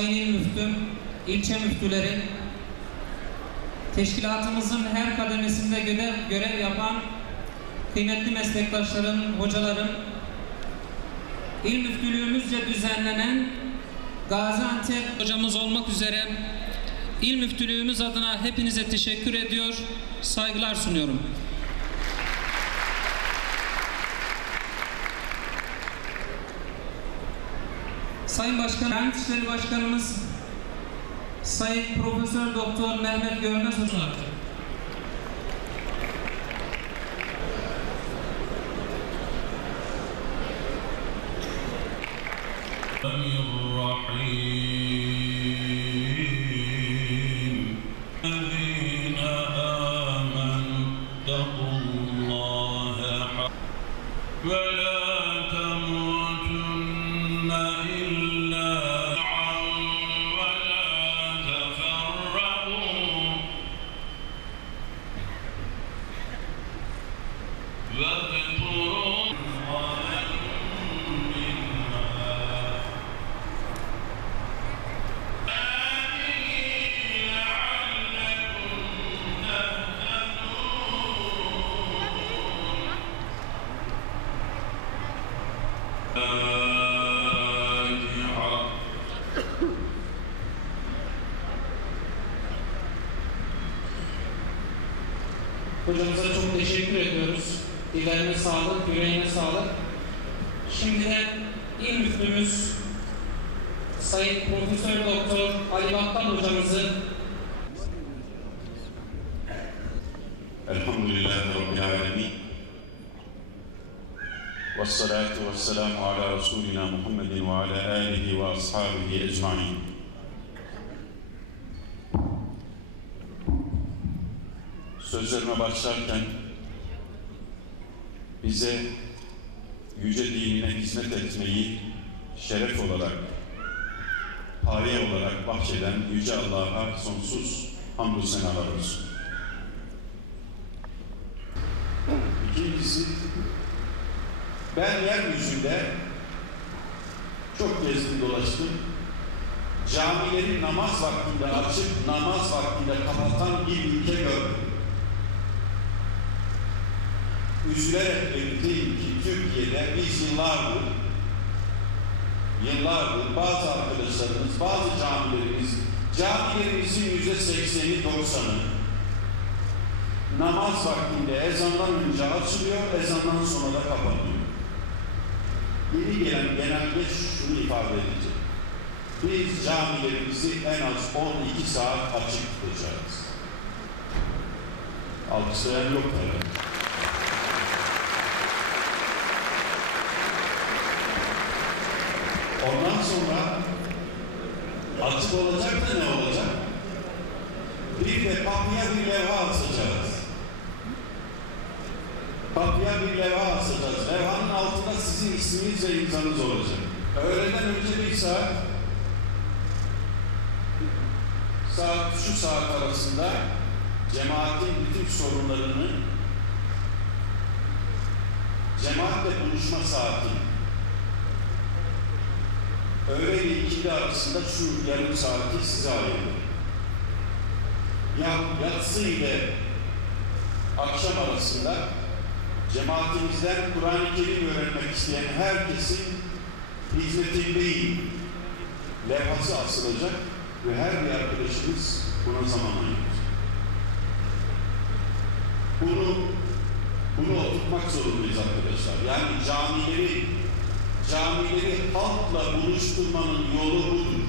Sayın İl Müftüm, ilçe müftülerin, teşkilatımızın her kademesinde görev, görev yapan kıymetli meslektaşlarım, hocalarım, İl Müftülüğümüzce düzenlenen Gaziantep hocamız olmak üzere İl Müftülüğümüz adına hepinize teşekkür ediyor, saygılar sunuyorum. Sayın Başkan, Diyanet İşleri Başkanımız Sayın Profesör Doktor Mehmet Görmez Hocam. الرحيم الذين آمنوا اتقوا الله حق ولا Hocamıza çok teşekkür ediyoruz. Dillerine sağlık, yüreğine sağlık. Şimdiden il müftümüz Sayın Profesör Doktor Ali Battal hocamızı Elhamdülillah والصلاة والسلام على رسولنا محمد وعلى آله وأصحابه أجمعين Sözlerime başlarken bize yüce dinine hizmet etmeyi şeref olarak, paye olarak bahşeden Yüce Allah'a sonsuz hamdü senalar olsun. İkincisi, ben yeryüzünde çok gezdim dolaştım. Camileri namaz vaktinde açıp namaz vaktinde kapatan bir ülke gördüm. Üzülerek belirteyim ki Türkiye'de biz yıllardır yıllardır bazı arkadaşlarımız, bazı camilerimiz, camilerimizin yüzde sekseni, doksanı namaz vaktinde ezandan önce açılıyor, ezandan sonra da kapanıyor. Yeni gelen genelde şunu ifade edecek. Biz camilerimizi en az 12 saat açık tutacağız. Alkışlayan yok tabii. Ondan sonra açık olacak da ne olacak? Bir de kapıya bir levha asacağız. Kapıya bir levha asacağız. Levhanın altında sizin isminiz ve imzanız olacak. Öğleden önce bir saat saat şu saat arasında cemaatin bütün sorunlarını cemaatle buluşma saati öğle ile ikili arasında şu yarım saati size ayırdım. Ya, yatsı ile akşam arasında cemaatimizden Kur'an-ı Kerim öğrenmek isteyen herkesin hizmetindeyim levhası asılacak ve her bir arkadaşımız buna zaman ayıracak. Bunu bunu oturtmak zorundayız arkadaşlar. Yani camileri camileri halkla buluşturmanın yolu budur.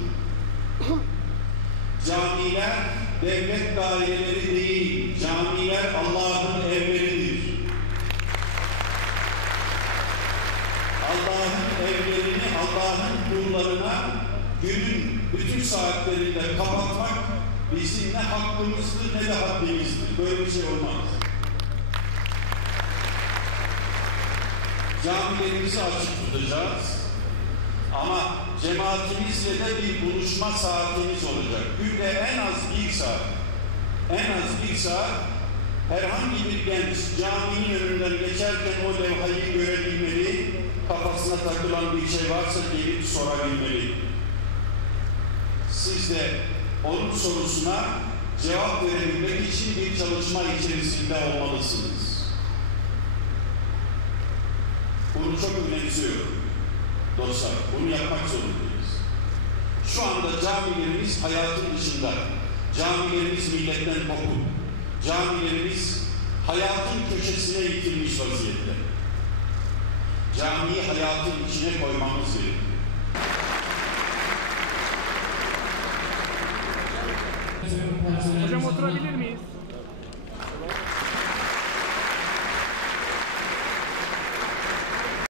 Camiler devlet daireleri değil, Allah'ın kullarına günün bütün saatlerinde kapatmak bizim ne hakkımızdır ne de haddimizdir. Böyle bir şey olmaz. Camilerimizi açık tutacağız. Ama cemaatimizle de bir buluşma saatimiz olacak. Günde en az bir saat. En az bir saat herhangi bir genç caminin önünden geçerken o levhayı görebilmeli, kafasına takılan bir şey varsa gelip sorabilmeli. siz de onun sorusuna cevap verebilmek için bir çalışma içerisinde olmalısınız. Bunu çok önemsiyorum dostlar. Bunu yapmak zorundayız. Şu anda camilerimiz hayatın dışında. Camilerimiz milletten kopuk. Camilerimiz hayatın köşesine itilmiş vaziyette. Camiyi hayatın içine koymamız gerekiyor. Hocam oturabilir miyiz?